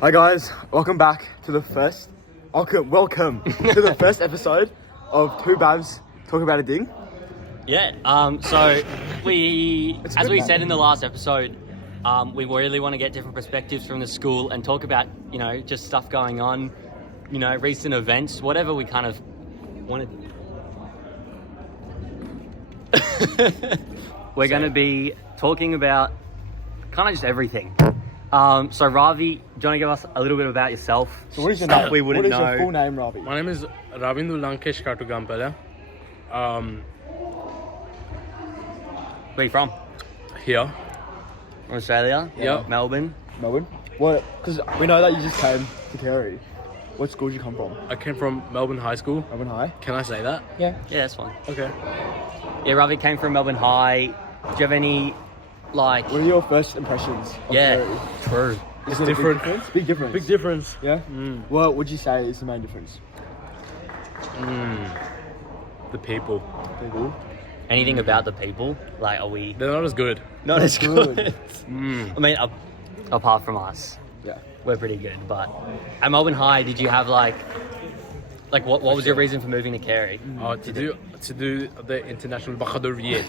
Hi guys, welcome back to the first. Welcome to the first episode of Two Babs Talk About a Ding. Yeah. So we, as we said in the last episode, we really want to get different perspectives from the school and talk about, just stuff going on, recent events, whatever we kind of wanted. We're going to be talking about kind of just everything. So Ravi, do you want to give us a little bit about yourself? So what is your Stuff name? we wouldn't know. What is your full name, Ravi? My name is Ravi The King. Where are you from? Here. From Australia? Yeah. Melbourne? Melbourne. What? Because we know that you just came to Kerry. What school did you come from? I came from Melbourne High School. Melbourne High. Can I say that? Yeah. Yeah, that's fine. Okay. Yeah, Ravi came from Melbourne High. Do you have any, What are your first impressions of Kerry? True. Is It's it a different. Big difference. Big difference. Yeah. What would you say is the main difference? The people. People. Anything about the people? Like, are we They're not as good. not as good. good? I mean, apart from us, Yeah. we're pretty good. But at Melbourne High, did you have what was your reason for moving to Kerry? To do the international baccalaureate.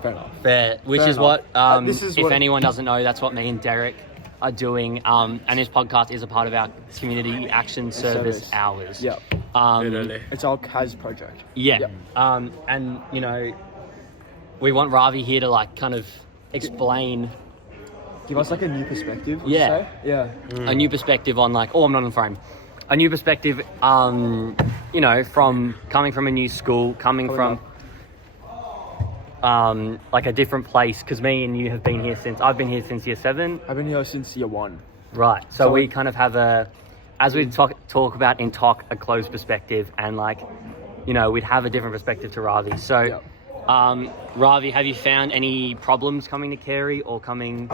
Fair enough. Fair, which Fair is enough. what, This is if what- anyone doesn't know, that's what me and Derek are doing. And this podcast is a part of our community action service hours. Yeah. Literally. It's our CAS project. Yeah. Yeah. And we want Ravi here to kind of explain Give us a new perspective. Would Yeah. You say? Yeah. a new perspective on I'm not in frame. A new perspective, from coming from a new school, coming Coming from a different place. Because me and you have been here I've been here since year 7. I've been here since year 1. Right. So we we- kind of have as we talk about in talk, a closed perspective, and we'd have a different perspective to Ravi. So. Yeah. Ravi, have you found any problems coming to Kerry or coming,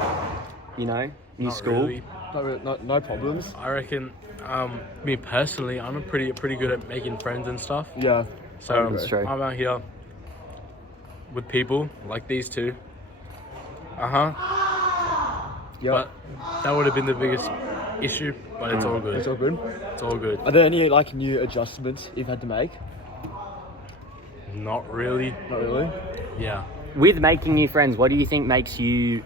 new Not school? really. No problems. I reckon, me personally, I'm pretty good at making friends and stuff. Yeah. So That's true. I'm out here with people like these two. Yeah. But that would have been the biggest issue. But it's all good. It's all good. It's all good. Are there any new adjustments you've had to make? Not really. Not really. Yeah. With making new friends, what do you think makes you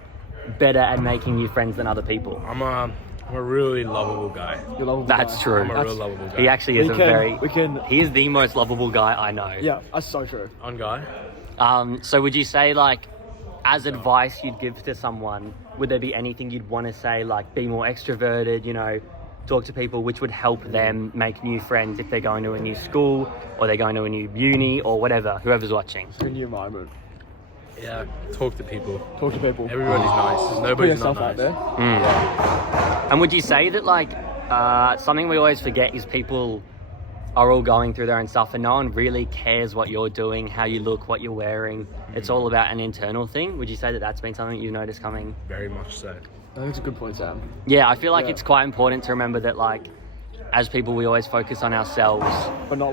better at making new friends than other people? I'm a really lovable guy. You're lovable. That's guy. true. I'm a real lovable guy. He actually is he is the most lovable guy I know. Yeah, that's so true. On guy. So would you say as advice you'd give to someone, would there be anything you'd want to say be more extroverted, talk to people, which would help them make new friends if they're going to a new school or they're going to a new uni or whatever, whoever's watching? It's a new environment. Yeah. Talk to people. Talk to people. Everybody's nice. There's Put nobody's not yourself nice. out there. And would you say that something we always forget is people are all going through their own stuff and no one really cares what you're doing, how you look, what you're wearing. It's all about an internal thing. Would you say that that's been something you've noticed coming? Very much so. I think it's a good point, Sam. Yeah, I feel like Yeah. it's quite important to remember that as people we always focus on ourselves. But not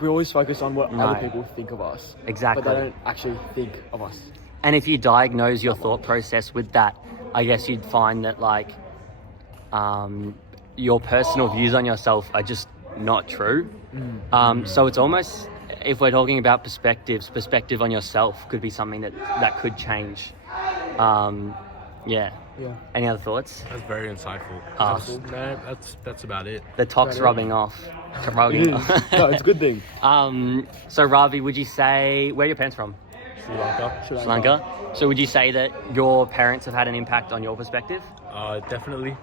we always focus on what No. other people think of us. Exactly. But they don't actually think of us. And if you diagnose your thought process with that, I guess you'd find that your personal views on yourself are just not true. So it's almost, if we're talking about perspective on yourself could be something that could change. Yeah. Yeah. Any other thoughts? That's very insightful. No, that's about it. The talk's Right. rubbing off. It Rubbing is. off. No, it's a good thing. So Ravi, would you say, where are your parents from? Sri Lanka. Sri Sri Lanka. So would you say that your parents have had an impact on your perspective? Definitely.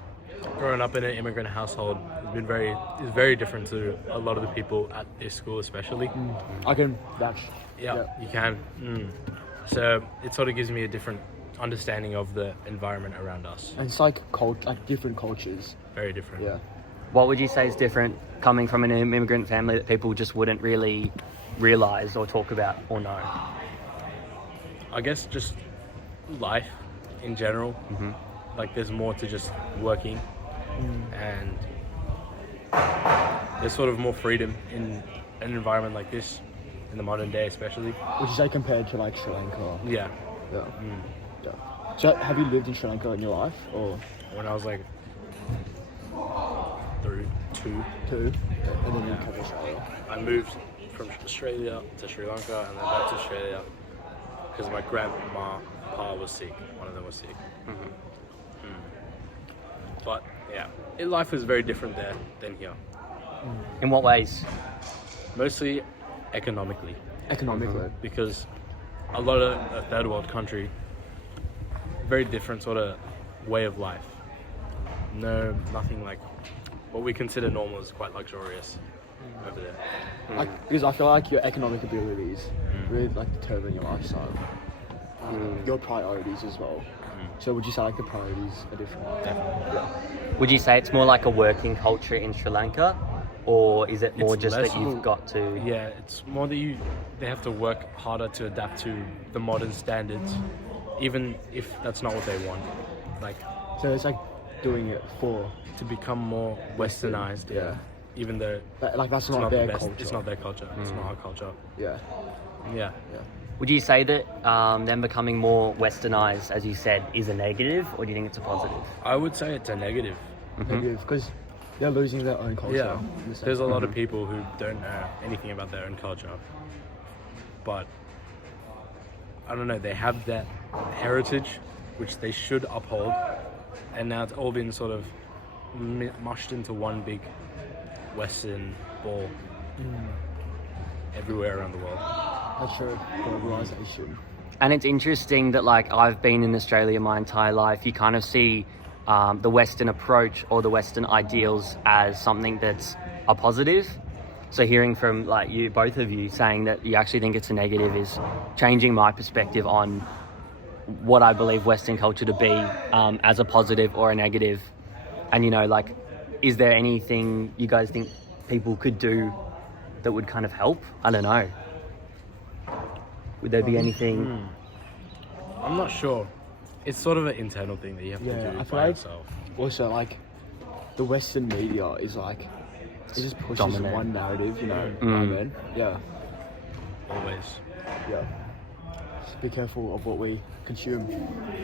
Growing up in an immigrant household is very different to a lot of the people at this school, especially. I can vouch. Yeah, you can. So it sort of gives me a different understanding of the environment around us. And it's different cultures. Very different. Yeah. What would you say is different coming from an immigrant family that people just wouldn't really realise or talk about or know? I guess just life in general. There's more to just working, and there's sort of more freedom in an environment like this, in the modern day especially. Would you say compared to Sri Lanka? Yeah. Yeah. Yeah. So have you lived in Sri Lanka in your life, or? When I was Two. Two. And then you come to Australia. I moved from Australia to Sri Lanka and then back to Australia because my grandma was sick. One of them was sick. But yeah, life was very different there than here. In what ways? Mostly economically, Economically. because a lot of a third world country, very different sort of way of life. No, nothing like what we consider normal is quite luxurious over there. Like, because I feel like your economic abilities really like determine your lifestyle, your priorities as well. So would you say like the priorities are different? Definitely. Yeah. Would you say it's more like a working culture in Sri Lanka, or is it more It's just less that you've of a- got to? Yeah, it's more that they have to work harder to adapt to the modern standards, even if that's not what they want. Like So it's like doing it for, to become more westernized. yeah. Even though Like that's it's not not their the best. culture. It's not their culture. It's not our culture. Yeah. Yeah. Would you say that them becoming more westernized, as you said, is a negative, or do you think it's a positive? I would say it's a negative. Because they're losing their own culture. Yeah. in the same There's a time. lot of people who don't know anything about their own culture, but I don't know. They have that heritage, which they should uphold, and now it's all been sort of mushed into one big Western ball everywhere around the world. That's true. Globalization. And it's interesting that, like, I've been in Australia my entire life. You kind of see the Western approach or the Western ideals as something that's a positive. So hearing from like you, both of you, saying that you actually think it's a negative is changing my perspective on what I believe Western culture to be as a positive or a negative. And, you know, like, is there anything you guys think people could do that would kind of help? I don't know. Would there be anything? I'm not sure. It's sort of an internal thing that you have to Yeah, do I feel by like yourself. also like the Western media is like it just pushes Dominant. one narrative, you know. I mean, yeah, Always. yeah. Just be careful of what we consume.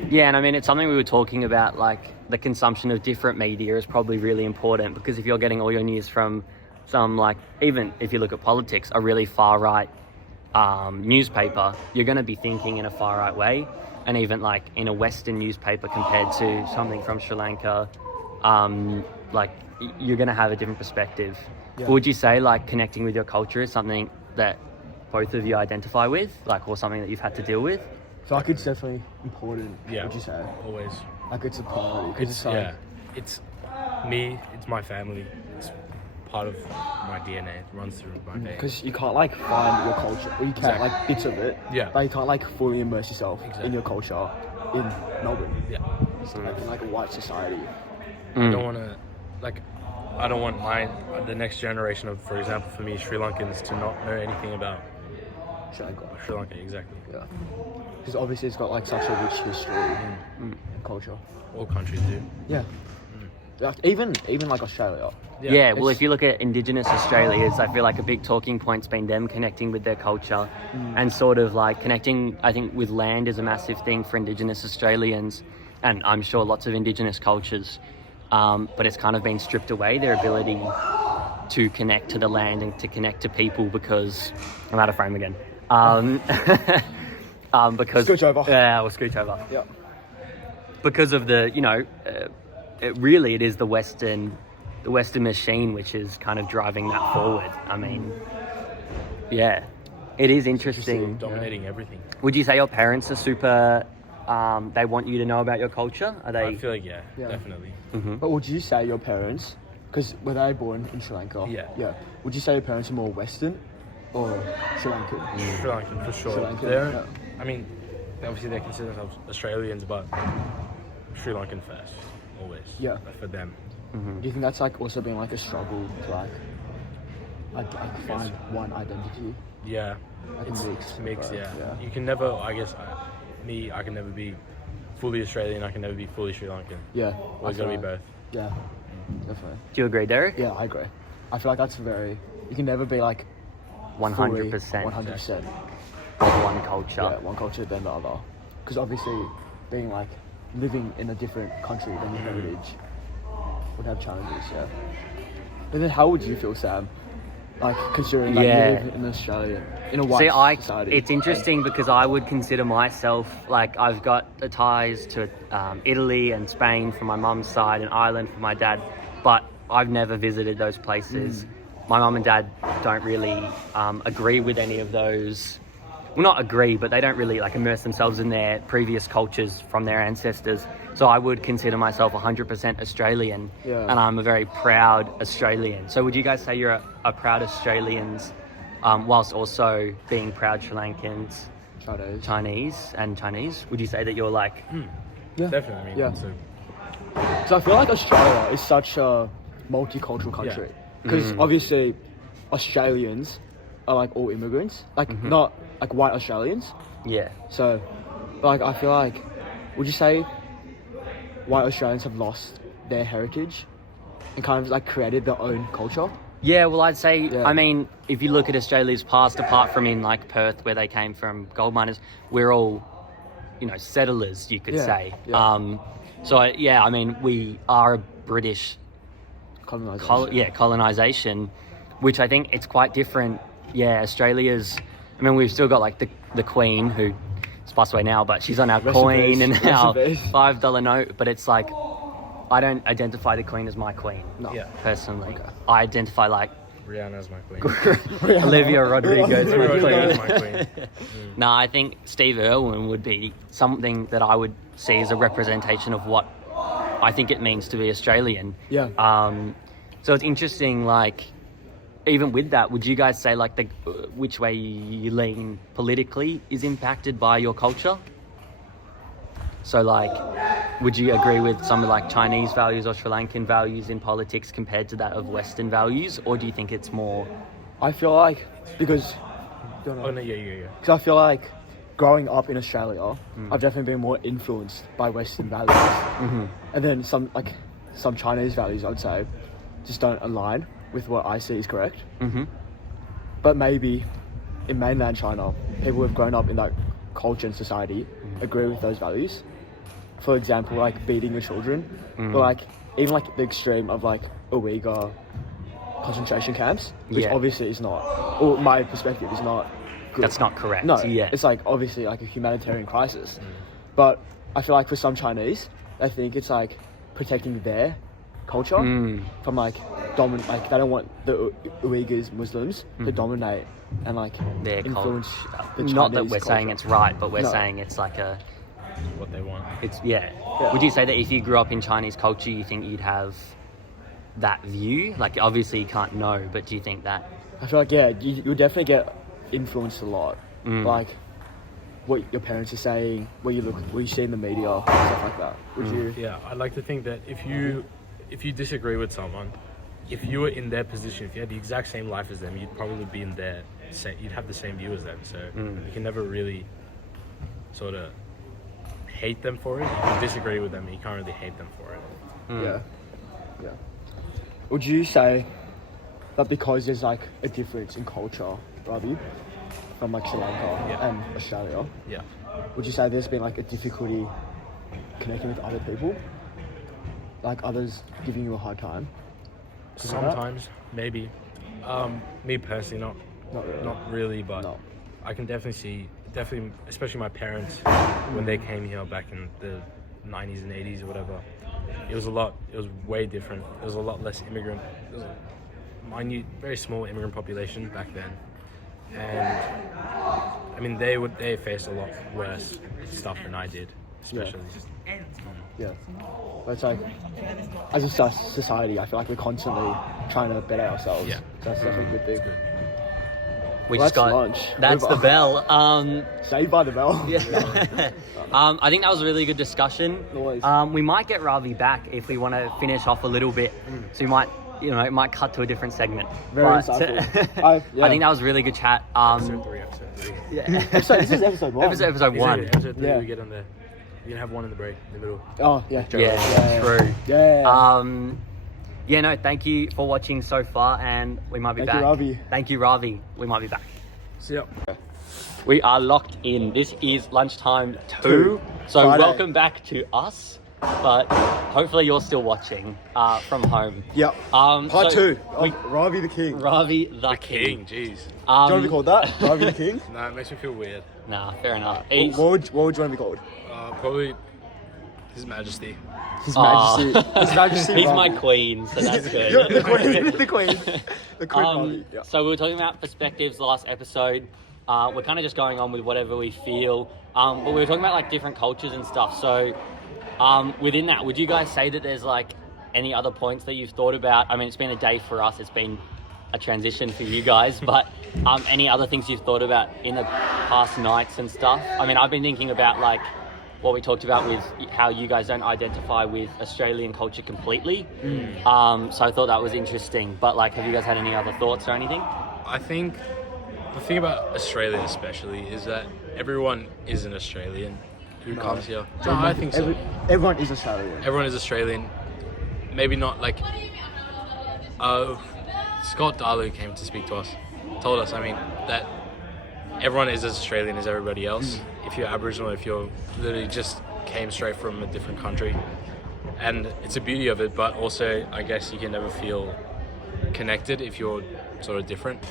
Yeah, and I mean, it's something we were talking about, like the consumption of different media is probably really important, because if you're getting all your news from some, like, even if you look at politics, a really far right newspaper, you're going to be thinking in a far right way. And even like in a Western newspaper compared to something from Sri Lanka, like you're going to have a different perspective. Yeah. Would you say like connecting with your culture is something that both of you identify with, like, or something that you've had to deal with? I feel like it's definitely important. Yeah. Would you say? Always. Like it's a priority. 'Cause It's like, yeah. It's me. It's my family. It's part of my DNA. It runs through my veins. Because you can't like find your culture, or you can Exactly. like bits of it. Yeah. But you can't like fully immerse yourself in Exactly. your culture in Melbourne. Yeah. So, like, in like a white society. I don't want to, like, I don't want the next generation of, for example, for me, Sri Lankans to not know anything about Sri Lanka. Sri Lanka. Exactly. Yeah. Because obviously it's got like such a rich history and culture. All countries do. Yeah. Like, even like Australia. Yeah, well, It's- if you look at Indigenous Australians, I feel like a big talking point's been them connecting with their culture and sort of like connecting, I think, with land is a massive thing for Indigenous Australians, and I'm sure lots of Indigenous cultures, but it's kind of been stripped away, their ability to connect to the land and to connect to people, because I'm out of frame again. Because Scooch over. Yeah, we'll scooch over. Yeah. Because of the, you know, it is the Western machine which is kind of driving that forward. I mean, yeah, it is interesting. Dominating everything. Would you say your parents are super? They want you to know about your culture. Are they? I feel like yeah. Yeah. Definitely. But would you say your parents, because were they born in Sri Lanka? Yeah. Yeah. Would you say your parents are more Western or Sri Lankan? Sri Lankan for sure. Sri Lankan, They're, yeah. I mean, obviously they consider themselves Australians, but Sri Lankan first, always. Yeah. For them. Do you think that's like also been like a struggle to like find one identity? Yeah. Like It's a mix. mix, of both, yeah. You can never, I guess, I can never be fully Australian. I can never be fully Sri Lankan. Yeah. Always I gotta be feel like- both. Yeah. Definitely. Do you agree, Derek? Yeah, I agree. I feel like that's very. You can never be like 100%. 100%. Of one culture. Yeah, one culture than the other. Because obviously, being like living in a different country than your heritage, would have challenges, yeah. But then how would you feel, Sam? Like, considering like, Yeah. you live in Australia, in a white society. It's interesting because I would consider myself, like, I've got the ties to Italy and Spain from my mum's side and Ireland from my dad, but I've never visited those places. My mum and dad don't really agree with any of those. Well, not agree, but they don't really like immerse themselves in their previous cultures from their ancestors. So I would consider myself 100% Australian, and I'm a very proud Australian. So would you guys say you're a proud Australians, whilst also being proud Sri Lankans, Chinese? Would you say that you're like... Yeah. Definitely. Yeah. So I feel like Australia is such a multicultural country because obviously Australians are like all immigrants, like not like white Australians. Yeah. So, like, I feel like, would you say white Australians have lost their heritage and kind of like created their own culture? Yeah, well, I'd say, I mean, if you look at Australia's past, apart from in like Perth, where they came from gold miners, we're all, you know, settlers, you could say. Yeah. I mean, we are a British colonization, which I think it's quite different. Yeah, Australia's, I mean, we've still got like the Queen, who's passed away now, but she's on our coin and our $5 note. But it's like, I don't identify the Queen as my queen, personally. Okay. I identify like Rihanna's my queen. Olivia Rodrigo's my Rodrigo's queen. my queen. No, I think Steve Irwin would be something that I would see as a representation of what I think it means to be Australian. Yeah. So it's interesting, like, even with that, would you guys say like which way you lean politically is impacted by your culture? So like, would you agree with some of like Chinese values or Sri Lankan values in politics compared to that of Western values, or do you think it's more? I feel like because I feel like growing up in Australia, I've definitely been more influenced by Western values, and then some Chinese values, I would say, just don't align with what I see is correct. But maybe in mainland China, people who have grown up in that culture and society agree with those values. For example, like beating your children, or like even like the extreme of like Uyghur concentration camps, which obviously is not, or my perspective is not good. That's not correct. No, it's like obviously like a humanitarian crisis. But I feel like for some Chinese, they think it's like protecting their culture from like like they don't want the Uyghurs Muslims to dominate and like their influence the Chinese. Not that we're culture. saying it's right, but we're saying it's like what they want. It's Would you say that if you grew up in Chinese culture, you think you'd have that view? Like, obviously you can't know, but do you think that? I feel like you'll definitely get influenced a lot, like what your parents are saying, what you see in the media, stuff like that. Would you? Yeah, I'd like to think that if you disagree with someone, if you were in their position, if you had the exact same life as them, you'd probably be in you'd have the same view as them. So you can never really sort of hate them for it. You can disagree with them, and you can't really hate them for it. Yeah. Would you say that because there's like a difference in culture, Ravi, from like Sri Lanka and Australia, would you say there's been like a difficulty connecting with other people? Like others giving you a hard time? Sometimes, maybe. Me personally, not really, but I can definitely see, especially my parents, when they came here back in the 90s and 80s or whatever, it was way different. There was a lot less immigrant. There was a minute, very small immigrant population back then. And I mean, they faced a lot worse stuff than I did, especially. Yeah. But it's like, as a society, I feel like we're constantly trying to better ourselves. Yeah. So that's definitely a good thing. We just got lunch. That's the bell. Saved by the bell. Yeah. I think that was a really good discussion. Always. We might get Ravi back if we want to finish off a little bit. So it might cut to a different segment. Very insightful. I think that was a really good chat. Episode 3. Yeah. This is episode 1. Episode 1. Episode 3, we get on there. You can have one in the break, in the middle. Oh, yeah. True. Yeah. No, thank you for watching so far, and we might be back. Thank you, Ravi. We might be back. See ya. We are locked in. This is lunchtime 2. So Friday. Welcome back to us. but hopefully you're still watching from home. Yep. Part 2. Ravi the King. Ravi the King, King. jeez. Do you want to be called that? Ravi the King? No, it makes me feel weird. Nah, fair enough. What would you want to be called? Probably His Majesty. His Majesty. His Majesty. He's my Ravi. queen, so that's good. Yeah, the Queen. The Queen. The Queen Ravi. Yeah. So we were talking about perspectives last episode. We're kind of just going on with whatever we feel. But we were talking about like different cultures and stuff. So within that, would you guys say that there's like any other points that you've thought about? I mean, it's been a day for us. It's been a transition for you guys. But any other things you've thought about in the past nights and stuff? I mean, I've been thinking about like what we talked about with how you guys don't identify with Australian culture completely. So I thought that was interesting. But like, have you guys had any other thoughts or anything? I think the thing about Australia especially is that everyone is an Australian who comes here. No, I think so. Everyone is Australian. Everyone is Australian. Maybe not like... Scott Darlow came to speak to us. Told us, I mean, that everyone is as Australian as everybody else. If you're Aboriginal, if you're literally just came straight from a different country. And it's a beauty of it, but also I guess you can never feel connected if you're sort of different.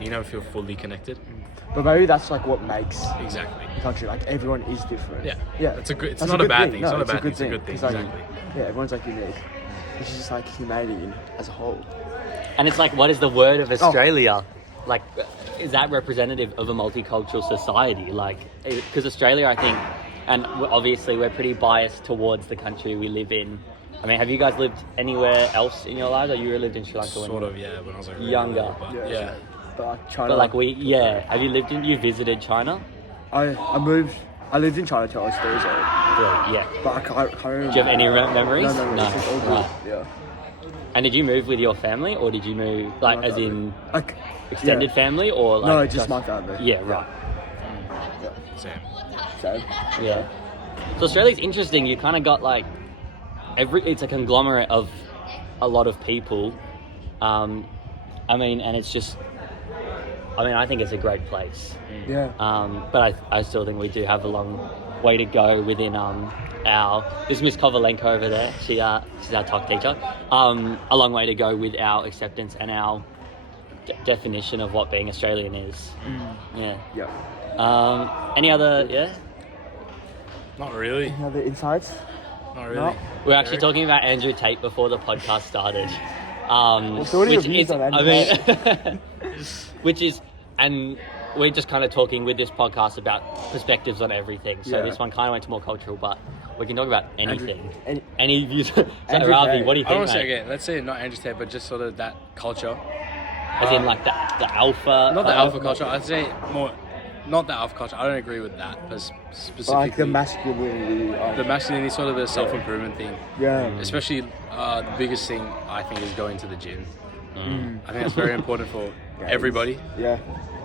You never feel fully connected. But maybe that's like what makes Exactly. the country, like everyone is different. Yeah. Yeah. It's a good. It's That's not a good bad thing. No, It's not a bad thing. good It's a good thing. 'Cause, like, Exactly. yeah, everyone's like unique. It's just like humanity as a whole. And it's like, what is the word of Australia? Like, is that representative of a multicultural society? Like, because Australia, I think, and obviously we're pretty biased towards the country we live in. I mean, have you guys lived anywhere else in your lives, or you lived in Sri Lanka? Sort of, yeah. When I was like really Younger. little, but yeah. But like China. But like have you visited China? I lived in China till I was 3 years old. Yeah. But I can't remember. Do you have any memories? No. It's just all good. Right. Yeah. And did you move with your family, or did you move like My as family. in Like extended family, or like No, just my family. Yeah, right. Same. So Yeah. So Australia's interesting. You kind of got like it's a conglomerate of a lot of people. I mean, and it's just. I think it's a great place. yeah. But I still think we do have a long way to go within this Miss Kovalenko over there. She's our talk teacher. A long way to go with our acceptance and our definition of what being Australian is. Yeah. Yeah. Any other? Yeah. Not really. Any other insights? Not really. No. We were actually talking about Andrew Tate before the podcast started. So what are your views on Andrew Which is, and we're just kind of talking with this podcast about perspectives on everything. So this one kind of went to more cultural, but we can talk about anything. Any views? So Andrew Ravi, Tate. what do you I think, don't want to say mate? again. Let's say not Andrew Tate, but just sort of that culture. As in like the alpha? Not the alpha culture. I'd say more. Not the alpha culture. I don't agree with that. But specifically, Like the masculinity. the masculinity, sort of the self-improvement thing. Yeah. Especially the biggest thing I think is going to the gym. I think that's very important for everybody. Yeah.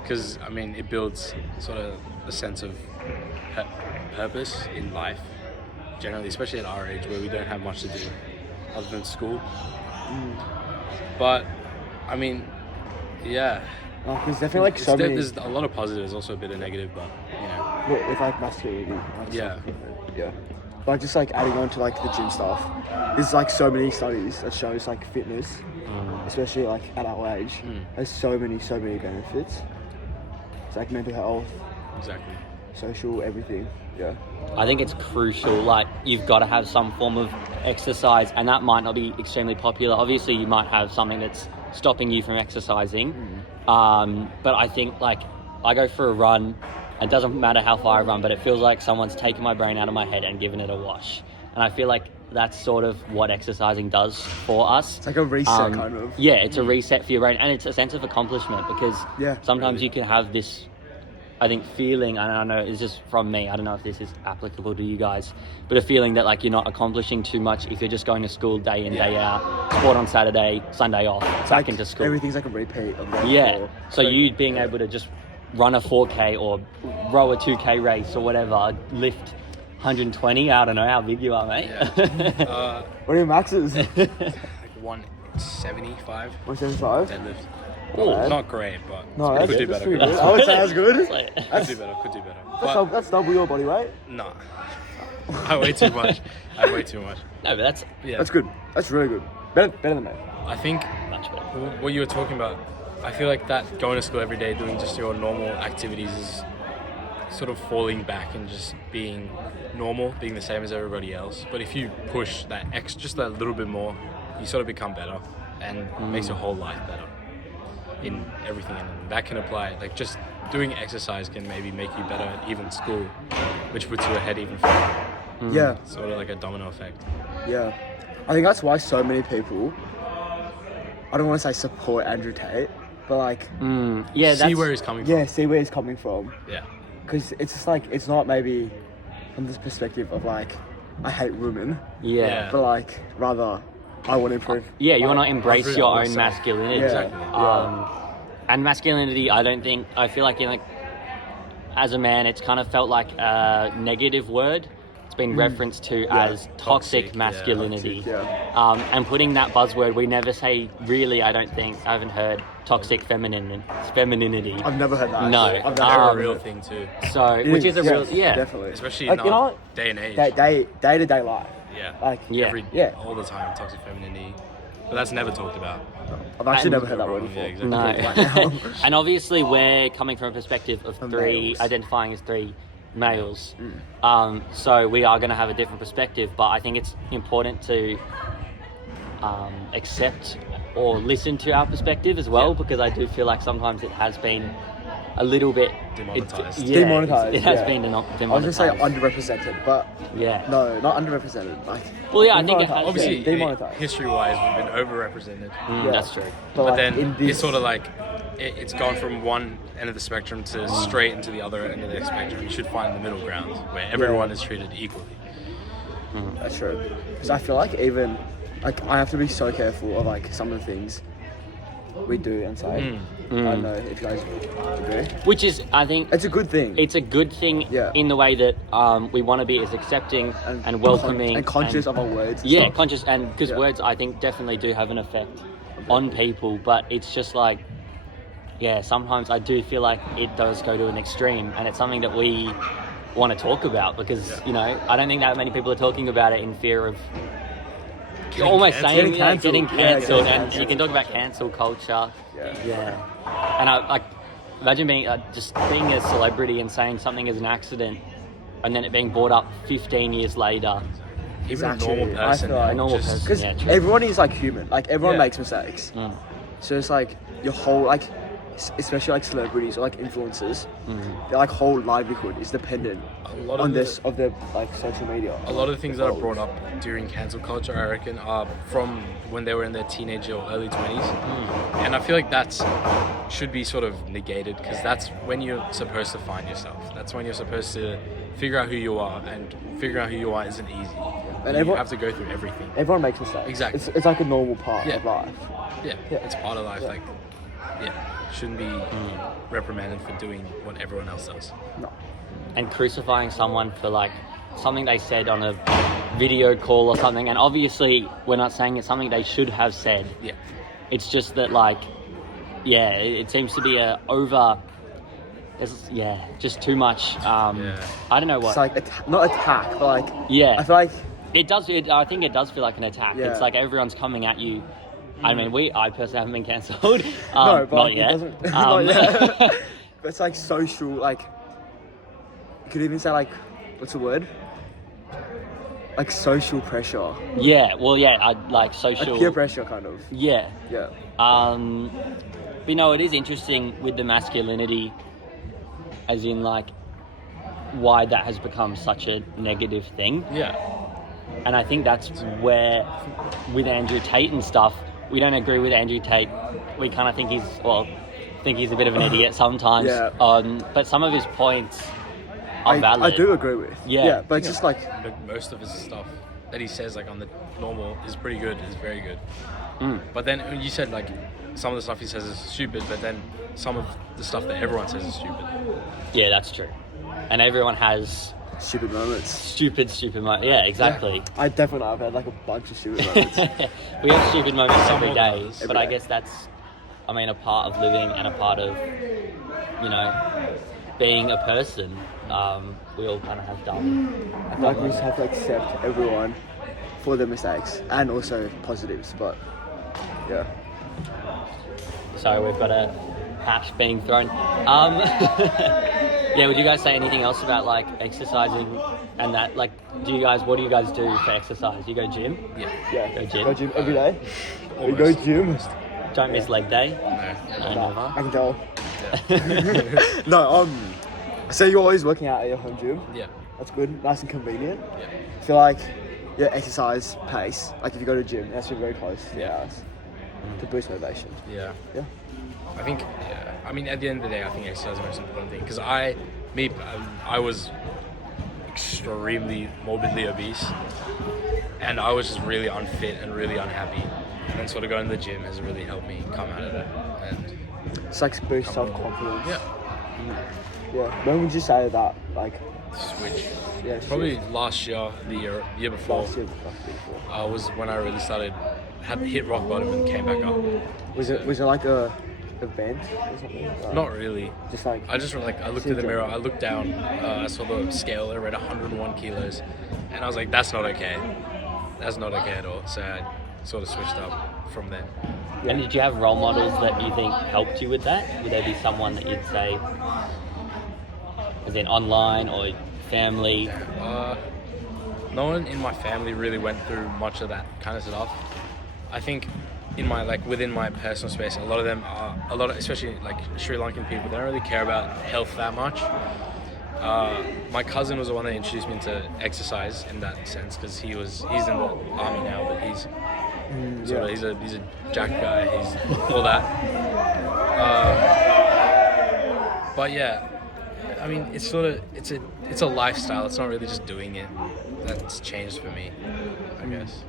Because, I mean, it builds sort of a sense of purpose in life, generally, especially at our age where we don't have much to do other than school. But, I mean, yeah. There's definitely like so many. There's a lot of positives, also a bit of negative, but, you know. With like masculinity. Like, Yeah. Yeah. Like just like adding on to like the gym stuff. There's like so many studies that shows like fitness, especially like at our age. There's so many benefits. It's like mental health, Exactly. social, everything. Yeah. I think it's crucial. Like, you've got to have some form of exercise, and that might not be extremely popular. Obviously, you might have something that's stopping you from exercising. But I think, like, I go for a run. It doesn't matter how far I run, but it feels like someone's taken my brain out of my head and given it a wash. And I feel like that's sort of what exercising does for us. It's like a reset kind of. Yeah, it's a reset for your brain, and it's a sense of accomplishment because sometimes really. you can have this, I think, feeling, and I know it's just from me, I don't know if this is applicable to you guys, but a feeling that like you're not accomplishing too much if you're just going to school day in, day out, sport on Saturday, Sunday off, back like into school. Everything's like a repeat of that. Yeah, before. so you being able to just run a 4K or row a 2K race or whatever, lift 120, I don't know how big you are, mate. Yeah. What are your maxes? Like 175 175? deadlift. Oh. Not great, but No, could that's do that's better. pretty good. I would say that's good. Like- Could do better. Could do better. But That's double your body weight. nah. I weigh too much. No, but that's That's good. That's really good. Better than me. I think much better. what you were talking about, I feel like that going to school every day, doing just your normal activities is sort of falling back and just being normal, being the same as everybody else. But if you push that just that little bit more, you sort of become better and makes your whole life better in everything. And that can apply, like just doing exercise can maybe make you better at even school, which puts you ahead even further. Yeah. Sort of like a domino effect. Yeah. I think that's why so many people, I don't want to say support Andrew Tate, but like... Yeah, See where he's coming from. Yeah, see where he's coming from. Yeah. Because it's just like, it's not maybe from this perspective of like, I hate women, Yeah. but like, rather, I want to improve. Yeah, you my- want to embrace really your want own to say. masculinity. Yeah. Exactly. And masculinity, I feel like, as a man, it's kind of felt like a negative word. It's been referenced to as toxic Toxic, masculinity. Yeah. And putting that buzzword, we never say, really, I haven't heard toxic femininity. I've never heard that. No. actually. I've That's never a heard real it. thing too. So, which is a real, Definitely. Especially Like, in you our know, day and age. day-to-day life. Yeah. Like, Yeah. Yeah. All the time, toxic femininity. But that's never talked about. I've actually And- never heard that word before. Yeah, exactly. No. Right now. And obviously, we're coming from a perspective of three, males. identifying as three males. So we are going to have a different perspective, but I think it's important to accept or listen to our perspective as well, because I do feel like sometimes it has been a little bit Demonetized. Demonetized, It has yeah. been I was going to say demonetized. underrepresented, but Yeah. no, not underrepresented. Like, Well, yeah, I think it demonetized, has Obviously, yeah, demonetized. history-wise, we've been overrepresented. Yeah. That's true. But like, then in this, it's sort of like it's gone from one end of the spectrum to straight into the other end of the spectrum. You should find the middle ground where everyone is treated equally. That's true. Because I feel like even, like, I have to be so careful of like some of the things we do and say. I don't know if you guys agree. Which is, I think, It's a good thing. it's a good thing Yeah. in the way that we want to be as accepting and welcoming and conscious of our words. and Yeah, stuff. conscious, and because Yeah. words, I think, definitely do have an effect on people, but it's just like, yeah, sometimes I do feel like it does go to an extreme, and it's something that we want to talk about because, I don't think that many people are talking about it in fear of almost cancelled. saying, Getting getting cancelled. Yeah, cancelled, getting and you can talk about cancel culture. Yeah. And I like imagine being just being a celebrity and saying something is an accident, and then it being brought up 15 years later. Even Exactly. a normal I person. feel like- A normal just- person. Because Yeah, true. everyone is like human. Like everyone Yeah. makes mistakes. Mm. So it's like your whole like, especially like celebrities or like influencers, their like whole livelihood is dependent A lot on of this of their like social media. A lot of the things that are brought up during cancel culture, I reckon, are from when they were in their teenage or early 20s. And I feel like that's should be sort of negated because that's when you're supposed to find yourself. That's when you're supposed to figure out who you are, and figuring out who you are isn't easy. And You everyone- have to go through everything. Everyone makes mistakes. Exactly. It's like a normal part Yeah. of life. Yeah, Yeah. it's part of life. Yeah. Like, shouldn't be reprimanded for doing what everyone else does. No. And crucifying someone for like something they said on a video call or something, and obviously we're not saying it's something they should have said. Yeah. It's just that it seems to be just too much. I don't know what. It's like not attack, but like Yeah. I feel like It does. I think it does feel like an attack. Yeah. It's like everyone's coming at you. I mean, I personally haven't been cancelled. no, but not like, yet. it doesn't. Not yet. But it's like social. Like you could even say like, what's the word? Like social pressure, Yeah. Well, yeah. I like social. like peer pressure, kind of. Yeah. Yeah. But it is interesting with the masculinity, as in like why that has become such a negative thing. Yeah. And I think that's where, with Andrew Tate and stuff, we don't agree with Andrew Tate. We kind of think he's a bit of an idiot sometimes. Yeah. But some of his points are valid. I do agree with. Yeah. but it's just like But most of his stuff that he says like on the normal is pretty good, is very good. But then you said like some of the stuff he says is stupid, but then some of the stuff that everyone says is stupid. Yeah, that's true. And everyone has stupid moments. stupid moments. Yeah, exactly. I definitely I've had like a bunch of stupid moments. We have stupid moments Some every more than day, others. but Every I day. guess that's, a part of living and a part of, being a person. we all kind of have done. I feel like we just have to accept everyone for their mistakes and also positives, but yeah. So we've got a hash being thrown. Yeah, would you guys say anything else about like exercising and that? Like, what do you guys do for exercise? You go gym? Yeah. Go gym? Go gym every day. We Almost. go gym. Don't miss leg day? No. No, never. I can tell. No, so you're always working out at your home gym? Yeah. That's good, nice and convenient. Yeah. I feel like your exercise pace, like if you go to the gym, that's very close to your house to boost motivation. Yeah. Yeah. I think, I mean, at the end of the day, I think exercise is the most important thing. Because I was extremely morbidly obese. And I was just really unfit and really unhappy. And then sort of going to the gym has really helped me come out of it. And It's like boost self-confidence. yeah, Yeah. When would you say that, like, switch. yeah, Probably last year, the year before, last year, was when I really had hit rock bottom and came back up. Was it like a event or something? Like, Not really. just like I looked in the mirror, I looked down, I saw the scale, it read 101 kilos, and I was like, that's not okay. That's not okay at all. So I sort of switched up from then. Yeah. And did you have role models that you think helped you with that? Would there be someone that you'd say, as in online or family? No one in my family really went through much of that kind of stuff. I think within my personal space, especially like Sri Lankan people, they don't really care about health that much. My cousin was the one that introduced me into exercise in that sense, because he's in the army now, but he's a jack guy. He's all that. But yeah, I mean, it's a lifestyle. It's not really just doing it. That's changed for me, I guess.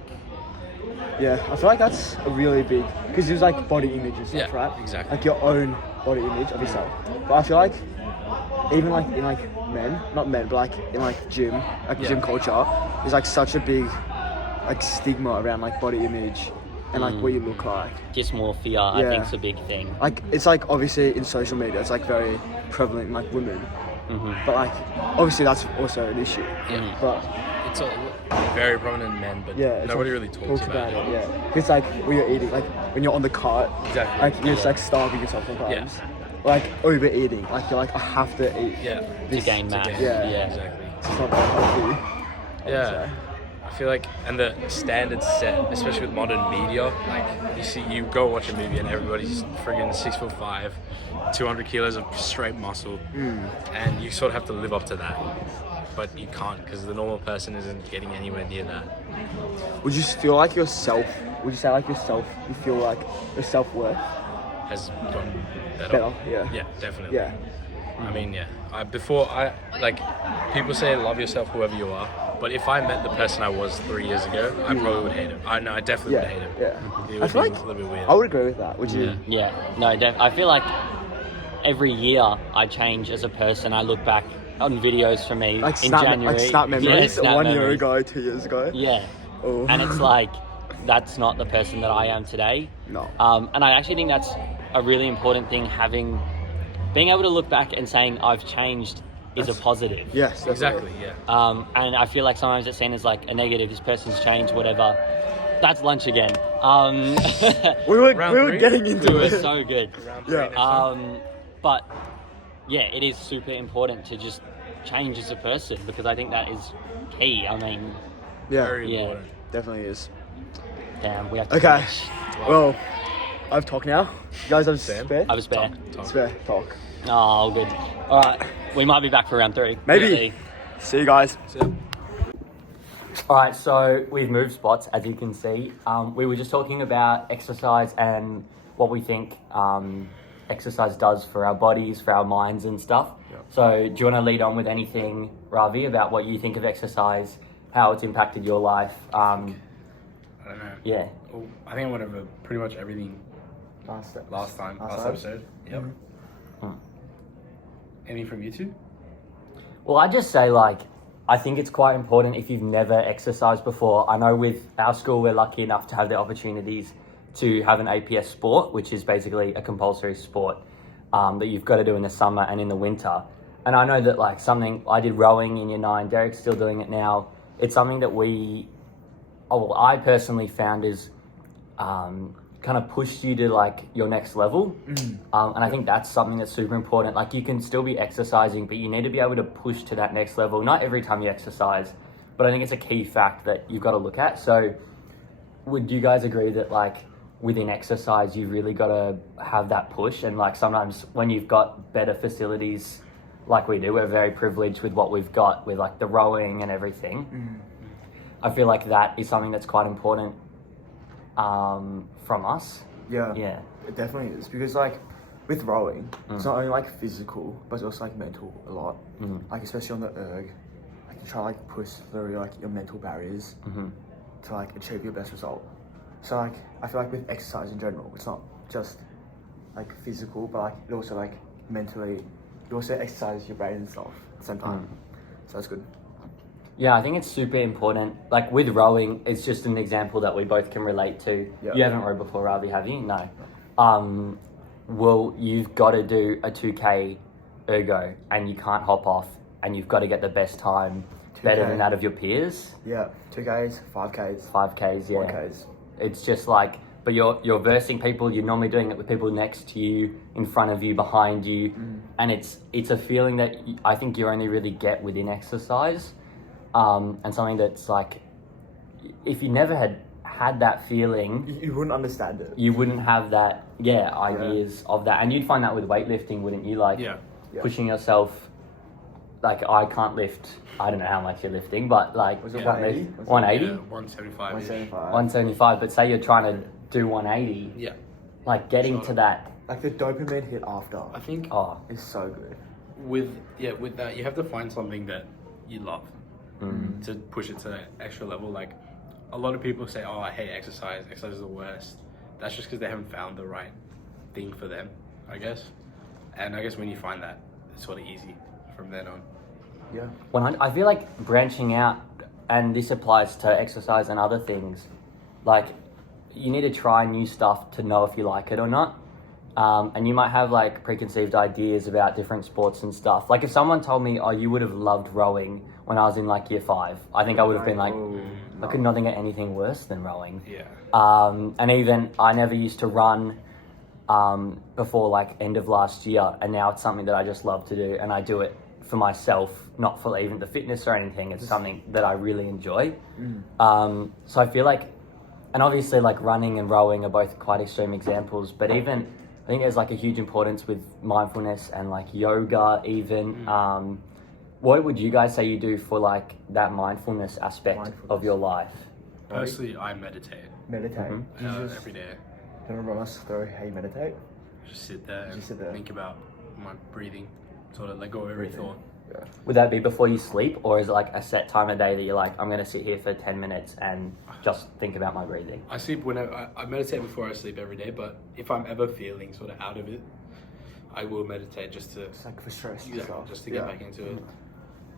Yeah, I feel like that's a really big, because there's like body image and stuff, Yeah, right? exactly. Like your own body image of yourself. But I feel like even like in like not men, but like in like gym culture, there's like such a big like stigma around like body image and like what you look like. Dysmorphia, I think, is a big thing. Like it's like obviously in social media, it's like very prevalent in like women, but like obviously that's also an issue. Yeah. But It's very prominent in men, but yeah, nobody really talks about it. Yeah, it's like when you're eating, like when you're on the cart, Exactly. like you're just like starving yourself sometimes. Like overeating, like you're like I have to eat. Yeah. To gain mass. Yeah. Exactly. It's not that healthy. Yeah. I feel like, and the standards set, especially with modern media, like you go watch a movie and everybody's friggin' 6'5", 200 kilos of straight muscle, and you sort of have to live up to that. But you can't, because the normal person isn't getting anywhere near that. Would you feel like yourself? Would you say like yourself? You feel like your self-worth Has gotten better? Yeah. Yeah, definitely. Yeah. I mean, yeah. People say love yourself whoever you are, but if I met the person I was 3 years ago, I probably would hate him. I definitely would hate him. Yeah. It I would feel be like a little bit weird. I would agree with that. Would you? Yeah. No, I feel like every year I change as a person. I look back on videos from me Like in snap, January. like snap memories. Yeah, snap 1 year memories. ago, 2 years ago. Yeah. Oh. And it's like, that's not the person that I am today. No. And I actually think that's a really important thing, being able to look back and saying I've changed is a positive. Yes. Exactly, yeah. And I feel like sometimes it's seen as like a negative, this person's changed, whatever. That's lunch again. We were three? getting into It it. was so good. Round three Yeah. next time. But yeah, it is super important to just change as a person, because I think that is key. I mean, Yeah. Very yeah. important. Definitely is. damn, we have to Okay. finish. Well, I've talked now. You guys have Sam? spare? I was spare. Talk. Spare talk. Oh, good. All right, we might be back for round 3. Maybe. Really. See you guys. So, All right, so we've moved spots, as you can see. We were just talking about exercise and what we think exercise does for our bodies, for our minds and stuff. Yep. So do you want to lead on with anything, Ravi, about what you think of exercise, how it's impacted your life? I don't know. Yeah. Oh, I think I went over pretty much everything last episode. Yep. Anything from you two? Well, I just say, like, I think it's quite important if you've never exercised before. I know with our school, we're lucky enough to have the opportunities to have an APS sport, which is basically a compulsory sport that you've got to do in the summer and in the winter. and I know that like something I did rowing in year 9, Derek's still doing it now. It's something that I personally found is kind of pushed you to like your next level. And I think that's something that's super important. Like you can still be exercising, but you need to be able to push to that next level. Not every time you exercise, but I think it's a key fact that you've got to look at. So would you guys agree that like within exercise, you really got to have that push? And like sometimes when you've got better facilities like we do, we're very privileged with what we've got with like the rowing and everything. I feel like that is something that's quite important from us. Yeah. Yeah. It definitely is, because like with rowing, it's not only like physical, but it's also like mental a lot. Like especially on the erg, like you try like push through like your mental barriers to like achieve your best result. So like I feel like with exercise in general, it's not just like physical, but like it also like mentally, you also exercise your brain and stuff at the same time. So that's good. Yeah, I think it's super important. Like with rowing, it's just an example that we both can relate to. Yeah. You haven't rowed before, Ravi, have you? No. Well, you've got to do a 2K ergo and you can't hop off, and you've got to get the best time, 2K. better than that of your peers. Yeah, 2Ks, 5Ks, 5Ks, yeah. 1Ks. It's just like, but you're versing people, you're normally doing it with people next to you, in front of you, behind you, and it's a feeling that I think you only really get within exercise. And something that's like, if you never had that feeling, You wouldn't understand it. you wouldn't have that, ideas of that. And you'd find that with weightlifting, wouldn't you? Like, Yeah. pushing yourself, like, I can't lift, I don't know how much you're lifting, but like, Was it can't 180? lift 180? Yeah, 175. 175. 175, but say you're trying to do 180, Yeah. like getting Sure. to that, Like the dopamine hit after I think is so good. with that, you have to find something that you love to push it to that extra level. Like a lot of people say, oh, I hate exercise. Exercise is the worst. That's just because they haven't found the right thing for them, I guess. And I guess when you find that, it's sort of easy from then on. Yeah. 100. I feel like branching out, and this applies to exercise and other things, like you need to try new stuff to know if you like it or not. And you might have like preconceived ideas about different sports and stuff. Like if someone told me, oh, you would have loved rowing when I was in like year 5, I think I would have been like, I could not think of anything worse than rowing. Yeah. And even I never used to run before like end of last year, and now it's something that I just love to do, and I do it for myself, not for even the fitness or anything. It's something that I really enjoy. So I feel like, and obviously like running and rowing are both quite extreme examples, but even I think there's like a huge importance with mindfulness and like yoga even. What would you guys say you do for like that mindfulness aspect of your life? Personally, I meditate Meditate. every day. Can you run us through how you meditate? Just sit there and Just sit there. think about my breathing, sort of let go of every thought. Yeah. Would that be before you sleep, or is it like a set time of day that you're like, I'm going to sit here for 10 minutes and just think about my breathing? I sleep whenever I meditate before I sleep every day, but if I'm ever feeling sort of out of it, I will meditate just to It's like for stress and exactly, stuff. just to get back into it.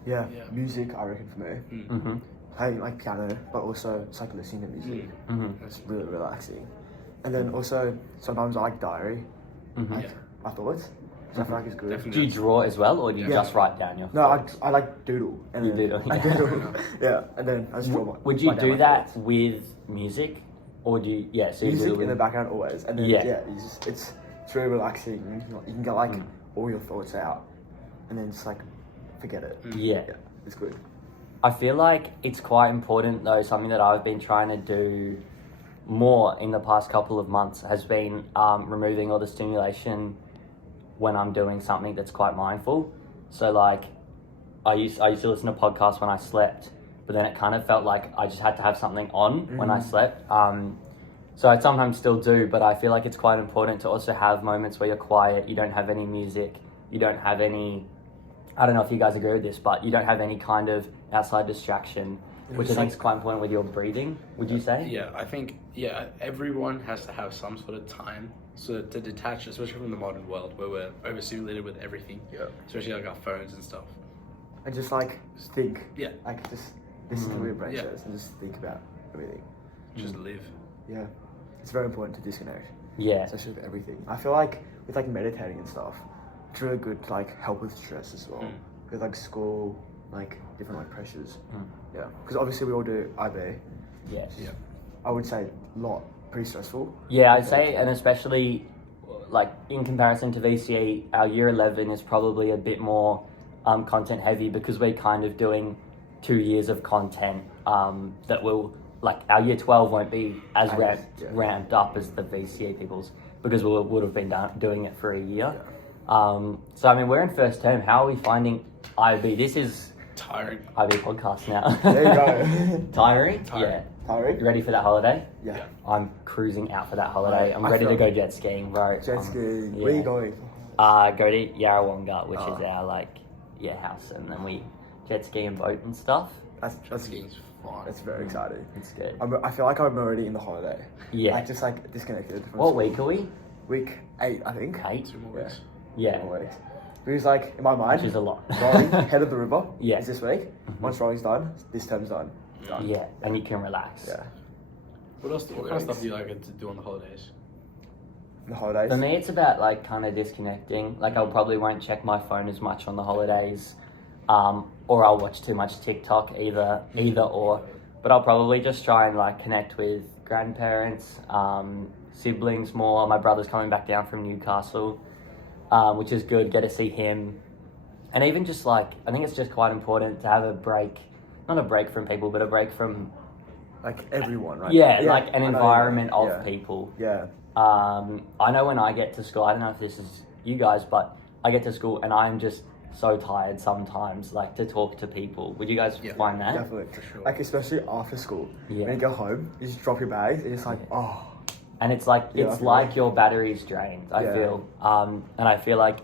Yeah. Yeah. Music, I reckon, for me. Mm-hmm. Playing like piano, but also it's like listening to music. Mm-hmm. It's really relaxing. And then also sometimes I like diary, like Yeah. my thoughts. So I feel like it's good. Definitely. Do you draw as well, or do you Yeah. just write down your No, thoughts? I like doodle. And You then doodle, I yeah. doodle. Yeah, and then I just draw my. Would you write down do my that thoughts. with music, or do you? Yeah, so you Music do in the with- background always, and then Yeah. it's really relaxing. You can get like all your thoughts out, and then just like forget it. Yeah. Yeah, it's good. I feel like it's quite important though. Something that I've been trying to do more in the past couple of months has been removing all the stimulation when I'm doing something that's quite mindful. So like, I used to listen to podcasts when I slept, but then it kind of felt like I just had to have something on when I slept. So I sometimes still do, but I feel like it's quite important to also have moments where you're quiet, you don't have any music, you don't have any, I don't know if you guys agree with this, but you don't have any kind of outside distraction, which I think is quite important with your breathing, would you say? Yeah, I think everyone has to have some sort of time so to detach, especially from the modern world where we're overstimulated with everything. Yeah. Especially like our phones and stuff. And just like think. Yeah. Like just listen to what your brain Yeah. says and just think about everything. Just live. Yeah. It's very important to disconnect, Yeah. especially with everything. I feel like with like meditating and stuff, it's really good to like help with stress as well. With like school, like different like pressures. Yeah, because obviously we all do IB. Yes. Yeah. I would say a lot pretty stressful. Yeah, I'd say, and especially like in comparison to VCE, our year 11 is probably a bit more content heavy because we're kind of doing 2 years of content that will, like our year 12 won't be as ramped up as the VCE people's because we would have been doing it for a year. So I mean, we're in first term. How are we finding IB? This is tiring. IB podcast now. There you go. Tiring? Tiring. Yeah. Tiring? You ready for that holiday? Yeah. I'm cruising out for that holiday. I'm I ready to feel- go jet skiing, bro. Jet skiing. yeah. Where are you going? Go to Yarrawonga, which is our house, and then we jet ski and boat and stuff. That's Skiing's fun. That's very exciting. It's good. I feel like I'm already in the holiday. Yeah. Like just like disconnected. From What school. week are we? Week 8, I think. 8? 2 more weeks. Yeah. Always. Because like in my mind, Which is a lot. rowing, head of the river. Yeah. Is this week. Once rowing's done, this term's done. Done. Yeah, and you can relax. Yeah. What kind of stuff do you like to do on the holidays? The holidays. For me, it's about like kind of disconnecting. Like I'll probably won't check my phone as much on the holidays, or I'll watch too much TikTok. Either or. But I'll probably just try and like connect with grandparents, siblings more. My brother's coming back down from Newcastle, which is good. Get to see him, and even just like I think it's just quite important to have a break. Not a break from people, but a break from like everyone, right? like an I know, environment yeah. of people. Yeah. I know when I get to school, I don't know if this is you guys, but I get to school and I'm just so tired sometimes, like to talk to people. Would you guys find that? Definitely. For sure. Like especially after school. Yeah. When you go home, you just drop your bags and it's like, And it's like Yeah, I it's feel like like- your battery's drained. I Yeah. feel, and I feel like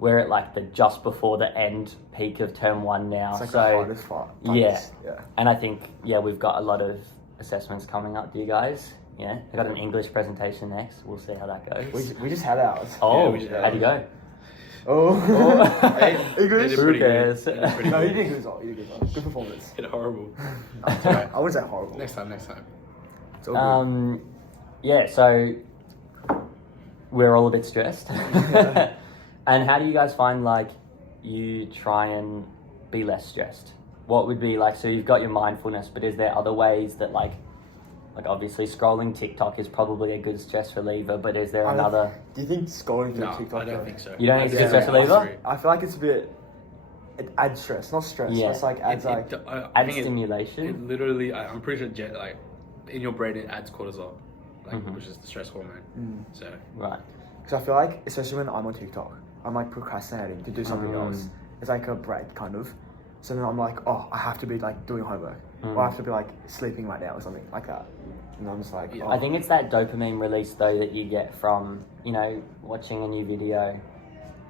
we're at like the just before the end peak of term 1 now. it's like so the hardest part. yeah. Yeah. And I think we've got a lot of assessments coming up. Do you guys? Yeah, I got an English presentation next. We'll see how that goes. We just had ours. Oh, Yeah, we just had how'd you go? Oh. They did Who pretty cares? good. They did pretty No, you good. did good as well. You did good. Good performance. Hit horrible. It's alright. I wouldn't say horrible. Next time. It's all good. Yeah, so we're all a bit stressed. And how do you guys find like you try and be less stressed? What would be like, so you've got your mindfulness, but is there other ways that like obviously scrolling TikTok is probably a good stress reliever, but is there another? Do you think scrolling through No, TikTok? I don't think so. You don't think it's a Yeah, stress I reliever? I feel like it's a bit. It adds stress, not stress. Yeah. It's like adds like. I Add think stimulation? It literally, I'm pretty sure, like in your brain, it adds cortisol, like Mhm. which is the stress hormone. So Right. Because I feel like, especially when I'm on TikTok, I'm like procrastinating to do something else. It's like a break, kind of. So then I'm like, oh, I have to be like doing homework, or I have to be like sleeping right now or something like that. And I'm just like, Yeah. oh. I think it's that dopamine release though that you get from, watching a new video.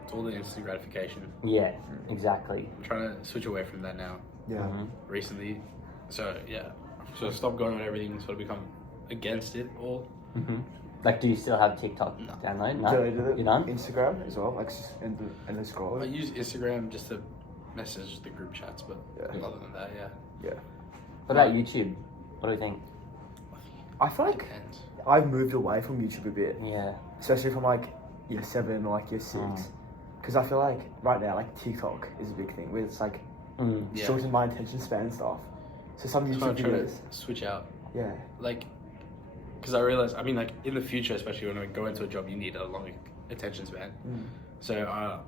it's all the instant gratification. Yeah, exactly. I'm trying to switch away from that now Yeah. recently. So yeah, so stop going on everything and sort of become against it all. Like, do you still have TikTok No. download? No, Deleted it. you done? Instagram as well, like just in the scroll. I use Instagram just to message the group chats, but Yeah. other than that, yeah. Yeah. What about YouTube? What do you think? I feel like Depends. I've moved away from YouTube a bit, Yeah. especially from like year 7 or like year 6. Mm. Because I feel like right now, like TikTok is a big thing where it's like Yeah. shorten my attention span and stuff. So some That's why I'm YouTube trying videos, to switch out. yeah. Like, because I realize, I mean, like in the future, especially when I go into a job, you need a long attention span. So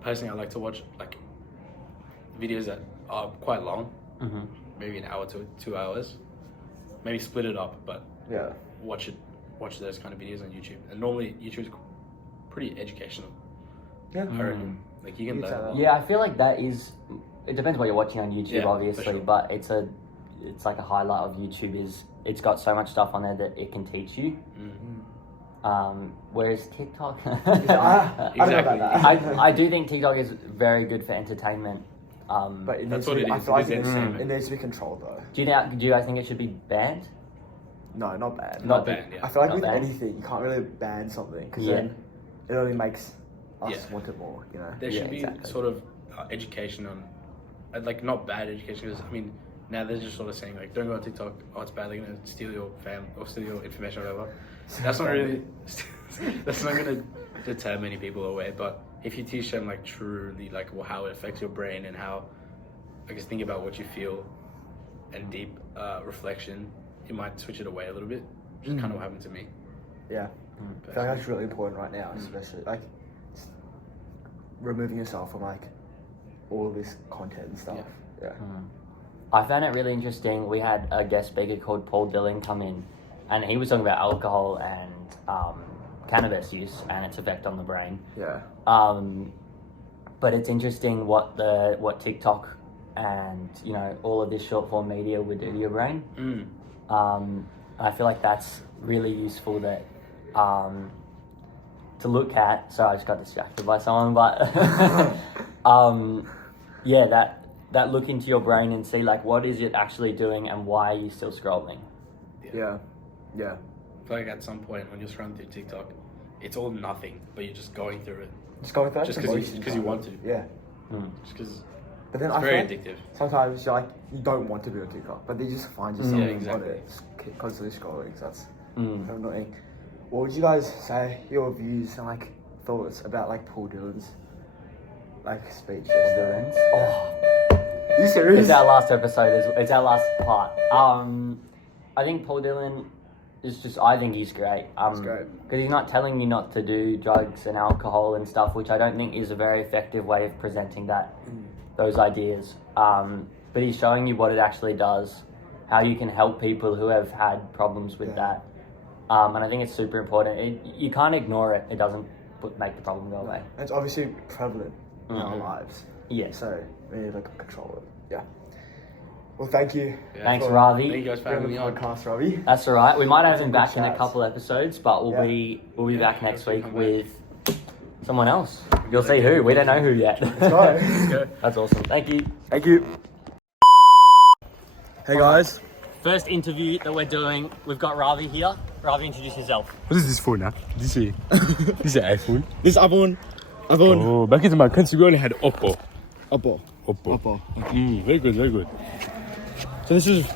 personally, I like to watch like videos that are quite long, maybe an hour to 2 hours. Maybe split it up, but Yeah. watch those kind of videos on YouTube. And normally YouTube's pretty educational. Yeah. I reckon. Like you can You learn tell a lot. that. Yeah, I feel like that is. It depends what you're watching on YouTube, Yeah, for obviously, sure. but it's like a highlight of YouTube is it's got so much stuff on there that it can teach you. Whereas TikTok, I don't know about Exactly. that. I do think TikTok is very good for entertainment. But it That's needs to what be, it I is. feel like It is entertainment. it needs to be controlled though. Do you guys think it should be banned? No, not bad. Not bad, yeah. I feel like Not with bad. anything, you can't really ban something because Yeah. then it only makes us Yeah. want it more, you know? There Yeah, should be exactly. sort of education on, like not bad education, because I mean now they're just sort of saying like don't go on TikTok. Oh, it's bad. They're gonna steal your or steal your information or whatever. That's not really. That's not gonna deter many people away. But if you teach them like truly like how it affects your brain and how, I guess, think about what you feel and deep reflection, you might switch it away a little bit. Which is kind of what happened to me. Yeah. I feel like that's really important right now, especially like removing yourself from like all this content and stuff. Yeah. I found it really interesting. We had a guest speaker called Paul Dillon come in, and he was talking about alcohol and cannabis use and its effect on the brain. Yeah. But it's interesting what TikTok and all of this short form media would do to your brain. I feel like that's really useful that to look at. So I just got distracted by someone, but that look into your brain and see like what is it actually doing and why are you still scrolling. Yeah. I feel like at some point when you're scrolling through TikTok, it's all nothing, but you're just going through it. Just going through it? Just because you want to. Yeah. Just because but then it's very addictive. Sometimes you're like, you don't want to be on TikTok, but then you just find yourself exactly. on it, constantly scrolling, so that's so annoying. What would you guys say, your views and like thoughts about like Paul Dillon's like speech yesterday? Are you serious? It's our last episode. It's our last part. I think Paul Dillon I think he's great. He's great. Because he's not telling you not to do drugs and alcohol and stuff, which I don't think is a very effective way of presenting those ideas. But he's showing you what it actually does, how you can help people who have had problems with that. And I think it's super important. You can't ignore it. It doesn't make the problem go away. It's obviously prevalent in our lives. Yeah. So we need to control it. Yeah. Well, thank you. Yeah. Thanks, Ravi. Thank you guys for having me on. Podcast, Ravi. That's all right. We might have him back in a couple episodes, but we'll be back next week with someone else. You'll see who. We don't know who yet. Let's go. That's awesome. Thank you. Thank you. Hey guys. First interview that we're doing. We've got Ravi here. Ravi, introduce yourself. What is this phone now? This is iPhone. This iPhone. Oh, back in my country we only had Oppo. Oppo. Very good. So this is.